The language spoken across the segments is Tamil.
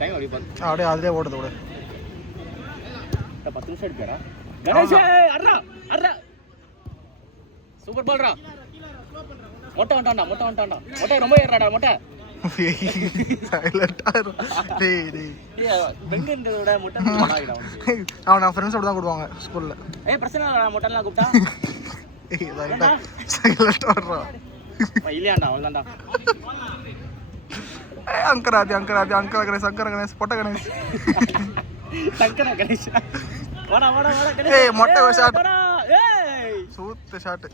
டைம் அப்படி பாத்து அப்படியே அதுலயே ஓடுது கூட 10 நிமிஷம் எடுக்கறா கணேஷ் அர்ரா அர்ரா சூப்பர் பால்ரா மொட்டை வந்துட்டான்டா மொட்டை ரொம்ப ஏறடா மொட்டை சைலண்டா டேய் டேய் பெங்கன்றதோட மொட்டை நல்லாயிடா அவன் ஃப்ரெண்ட்ஸோட தான் கூடுவாங்க ஸ்கூல்ல பிரச்சனை இல்ல மொட்டைலாம் கூப்பிட்டா சைலண்டா வர்றா இல்லையாண்டா அவ்வளவுதான்டா அங்கராதி சங்கர கணேஷ் பொட்ட கணேஷ் சங்கர கணேஷ் வாடா கணேஷ் ஏய் மொட்டை ஷாட் ஏய் சூத்த ஷாட்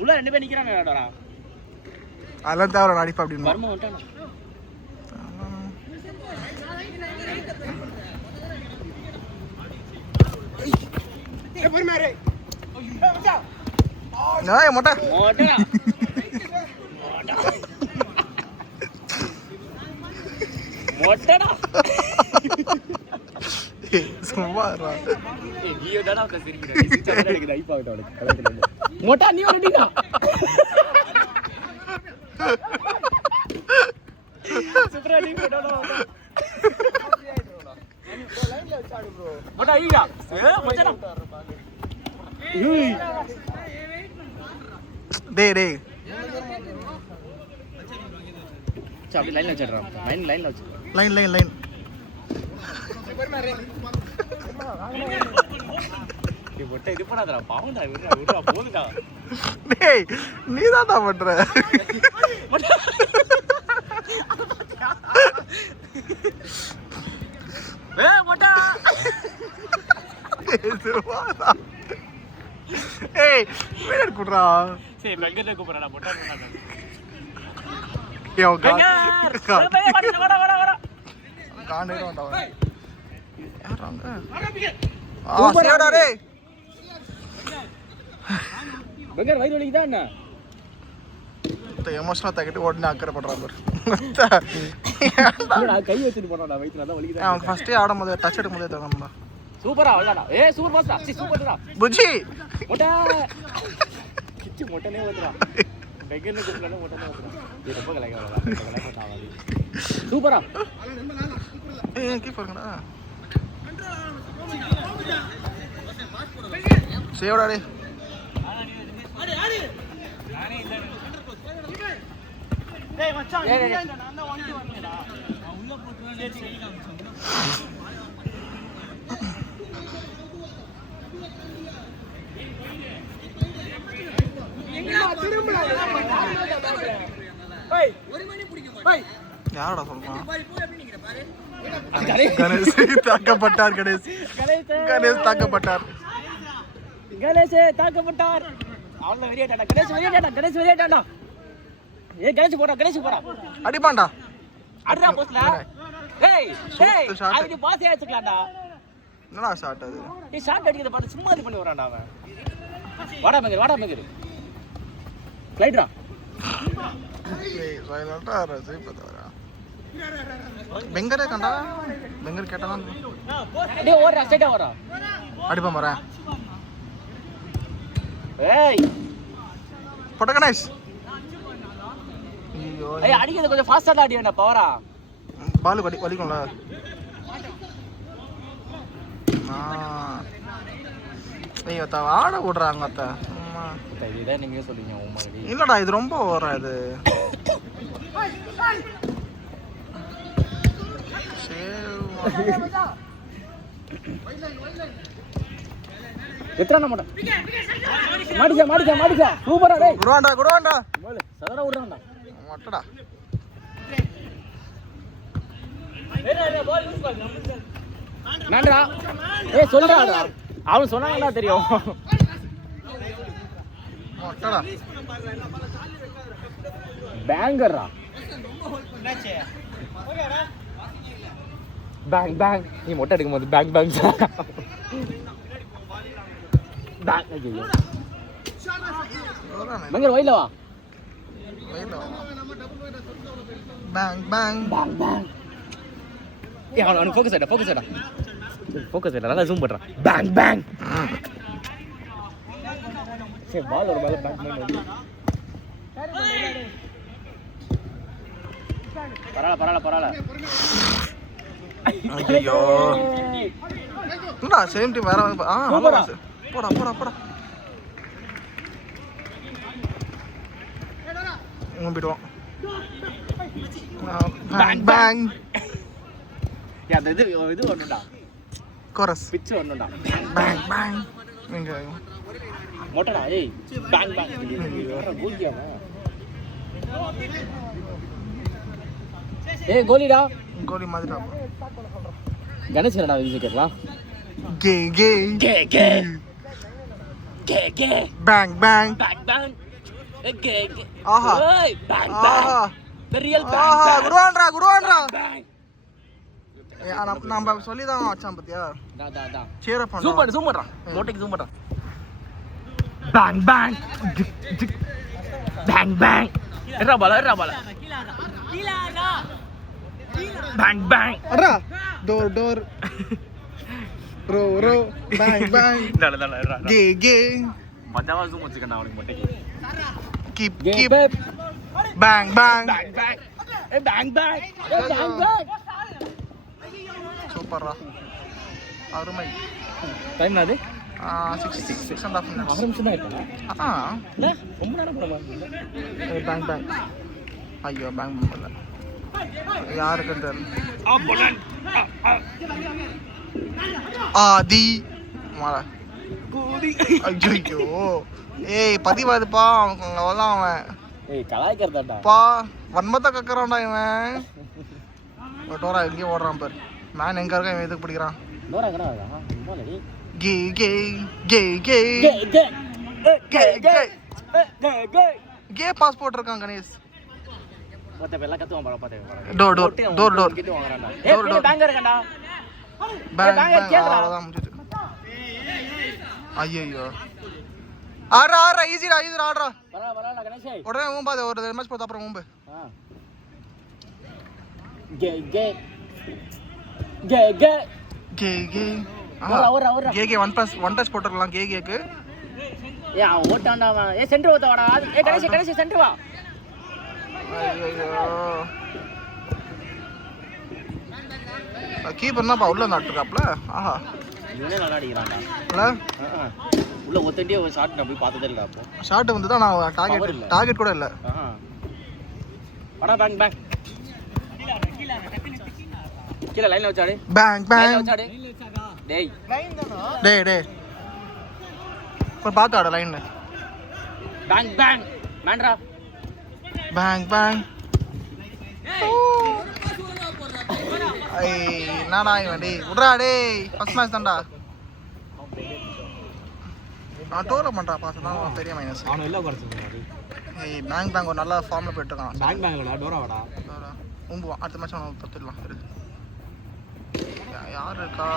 உள்ள ரெண்டு பேர் நிக்கறானேடா அதெல்லாம் தேவற அடிப்பா அப்படினு வர்ம வந்துட்டானே ஏய் போய் மாரே ஏய் மொட்டை மொட்டடா சும்மாடா நீயோ தான அந்த சிரிக்கிற நீ சிரிச்சா எனக்கு லைஃப் ஆகுது அவளுக்கு கலத்துல மொட்டா நீ ரெடிடா சூப்பரா நீ போடடா லைன்ல வச்சாடு ப்ரோ மொட்டா ஈடா மொட்டடா டேய் அப்படி லைன்ல வச்சிடுறா லைன்ல வச்சு லைன் நீ மொட்டை இது பண்ணாதடா பாவம்டா விடுடா போகுடா டேய் நீ தான்டா பண்ற மொட்டா ஏய் வேர் குடுறா சரி வெங்கட்ட கூப்பிடுறா மொட்டா பண்ணாத யோ வாடா காண்டே வாடா யாராங்க சேடா டேய் வெங்கர் வயிறு வலிக்குதா என்ன எமோஷனல் தக்கிட்டு உடனே அக்கறை பண்றான் பாரு கை வச்சிட்டு போறடா வயித்துல தான் வலிக்குதா அவன் ஃபர்ஸ்டே ஆடும்போது டச் எடுக்கும்போது தரணும்டா சூப்பரா அவ்வளவுடா சூப்பர் பாஸ்டா சூப்பர்டா புஜி மொட்டை கிச்சு மொட்டனே வந்துடா வெங்கர்னு கூப்பிடல மொட்டனே வந்துடா இது ரொம்ப கலக்கறடா சூப்பரா ஏய் கீப்பர்ங்கடா சேவடா டேய் டேய் மச்சான் நான் தான் வாங்கி வரேன்டா நான் உள்ள போட்டுறேன் சரி எங்க திரும்பல ஏய் ஒரு மணி பிடிக்கும் ஏய் யாரடா சொல்றான் கணேஷ் தாக்கப்பட்டார் கணேஷ் தாக்கப்பட்டார் அவள வெறியாடா கணேஷ் வெறியாடா ஏய் கணேஷ் போடா அடிப்பான்டா அடடா போஸ்ல ஏய் அது பாஸ் ஏச்சுக்கலாம்டா என்னடா ஷாட் அது ஏய் ஷாட் அடிக்கிறத பாத்து சும்மா இது பண்ணி வரான்டா அவன் வாடா மங்கர் ஃளைட்ரா ஏய் சைலண்டா ரசி பதவரா பெங்கரே கண்டா பெங்கர் கேட்டான் டேய் ஓடுறா ஸ்ட்ரைட்டா ஓடுறா அடிப்பான் பாரு ஏய் பொட்ட கணேஷ் ஏய் அடிக்கிறது கொஞ்சம் ஃபாஸ்டா அடி வேணா பவரா பால் வலிக்கும்ல ஏய் அத்த ஆட ஓடுறாங்க அத்த இதை நீங்க சொல்றீங்க உம்மாடி இல்லடா இது ரொம்ப ஓவரா இது எத்தனை மொட்டை மாடிச்சா சூப்பரா டேய் குடுவாண்டா சதற விடுறான்டா மொட்டடா நான்டா ஏய் சொல்றா அவன் சொன்னாங்கடா தெரியும் மொட்டடா பேங்கர்ரா பேங் நீ மொட்டை எடுக்கும்போது பேங் ஐயோ மங்கர் வைல வா பேங் ஏய் அவன் ஃபோக்கஸ் ஆயிடா நல்லா ஜூம் பண்றான் பேங் சரி பால் ஒரு மேல பேக் மைண்ட் வந்து பரவாயில்ல ஐயோ என்னடா சேம் டீம் வேற வந்து போடா போயிடுவான் பேங் அந்த இது வரணும்டா கோரஸ் பிச்சு வரணும்டா பேங் எங்க மொட்டடா ஏய் பேங் கோலியாமா ஏய் கோலிடா கோலி மாதிரிடா கணேஷ் என்னடா இது கேட்கலாம் கே பேங் ஆஹா ஆஹா the real ஆஹா குருவான்டா நம்ம சொல்லி தான் வச்சான் பாத்தியா டா சேர பண்ணு ஜூம் பண்றா மோட்டைக்கு ஜூம் பண்றா பேங் எறா பால கீழடா பேங் அடா டோர் ரோ பேங் டா கே மஜாவா ஜூம் வச்சுக்கடா அவனுக்கு மோட்டைக்கு கீப் பேங் சூப்பர்ரா அருமை டைம் நாது 6.5 minutes நிமிஷம் தான் இருக்கு அதான் இல்ல ரொம்ப நேரம் போட மாட்டேன் பேங் ஐயோ பேங் பண்ணல யாருக்கு தெரியல ஆதி மாடா ஐயோ ஏய் பதிவாதுப்பா அவன் ஏய் கலாய்க்கிறதாடா பா வன்மத்தை கக்கறான்டா இவன் டோரா எங்கேயோ ஓடுறான் பாரு மேன் எங்க இருக்கான் இவன் எதுக்கு பிடிக்கிறான் டோரா எங்கடா போலடி கே பாஸ்போர்ட் இருக்கான் கணேஷ் மொத்த பேர்ல கத்துவான் பாரு டோர் கிட்ட வாங்குறான்டா ஏய் பேங்கர் இருக்கடா பேங் அவ்வளவுதான் முடிஞ்சது ஐயோ ஆறா ஈஸிடா ஆடுறா பரவாயில்ல கணேஷ் உடனே ஊம்பாத ஒரு மேட்ச் போட்டு அப்புறம் ஊம்பு கே 1 டச் போட்டுறலாம் கேக்கு ஏய் அவன் ஓட்டான்டா அவன் ஏய் சென்டர் ஓட்ட வாடா ஏய் கணேஷ் சென்டர் வா ஐயோ கீப்பர்னாப்பா உள்ள நட்டுறாப்ல ஆஹா இவனே நல்லா அடிக்கிறான்டா இல்ல உள்ள ஒத்தண்டியே ஒரு ஷாட் நான் போய் பார்த்ததே இல்லடா அப்போ ஷாட் வந்து தான் நான் டார்கெட் கூட இல்ல வாடா பேங் கீழ லைன்ல வச்சாடு பேங் வச்சாடு டேய் லைன் தானா டேய் போய் பாத்து ஆட லைன்ல பேங் மேன்டா பேங் ஐய் என்னடா இவன் டேய் விட்றா டேய் ஃபர்ஸ்ட் மேட்ச் தான்டா நான் டோர பண்றா பாஸ் தான் பெரிய மைனஸ் அவன எல்லாம் குறச்சிட்டான் ஏய் பேங் ஒரு நல்ல ஃபார்ம்ல போயிட்டு இருக்கான் பேங்லடா டோராடா ஊம்புவான் அடுத்த மேட்ச் அவன் பத்திடலாம் யார் இருக்கா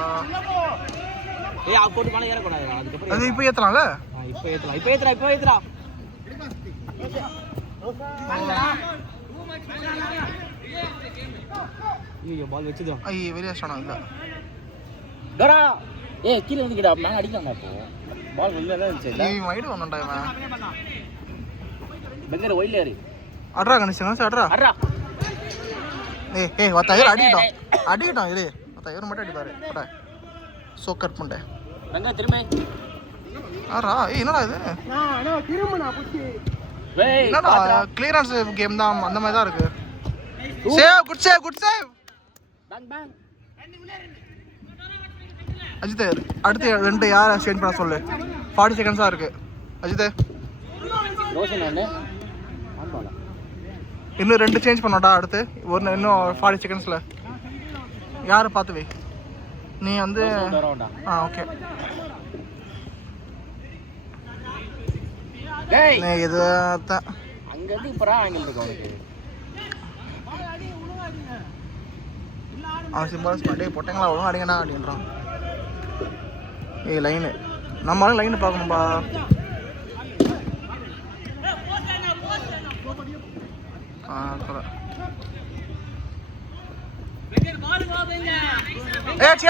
ஏய் ஆ போட்டு மேல ஏற கூடாதுடா அதுக்கு அப்புறம் அது இப்போ ஏத்தலாம்ல இப்போ ஏத்துறா ஐயோ பால் வெச்சுதா ஐய் வெளிய ஸ்டானா இல்ல டோரா ஏய் கீழ வந்துடா மேல அடிக்கலாமா அப்போ பால் வெளிய தான் இருந்துச்சு ஏய் வைட் வந்தடா இவன் பெங்கர் ஒயில ஏறி அட்ரா கணேஷ் அட்ரா ஏய் வத்தாயிர அடிட்டோம் இரு வத்தாயிர மட்டும் அடிப்பாரு அட சோக்கர் பண்ணே பெங்க திரும்ப ஆறா ஏய் என்னடா இது நான் திரும்பனா புச்சி வேய் என்னடா கிளியரன்ஸ் கேம் தான் அந்த மாதிரி தான் இருக்கு குட் சேவ் பேங் அஜித் அடுத்து ரெண்டு யாரை சேஞ்ச் பண்ண சொல்லு 40 செகண்ட்ஸா இருக்கு அஜித் ரோஷன் அண்ணே ஆமாடா இன்னும் ரெண்டு சேஞ்ச் பண்ணடா அடுத்து இன்னும் 40 செகண்ட்ஸ்ல யாரை பார்த்து வை நீ வந்து ஓகே டேய் நீ இது அங்க இருந்து இப்பறா ஆங்கிள் இருக்கு உனக்கு அவன் சிம்பால்ஸ் பண்ணி பொட்டங்களா ஒழுங்கா அடிங்கடா அப்படின்றான் ஏய் லைனு நம்மளால லைன் பார்க்கணும்பா ஏ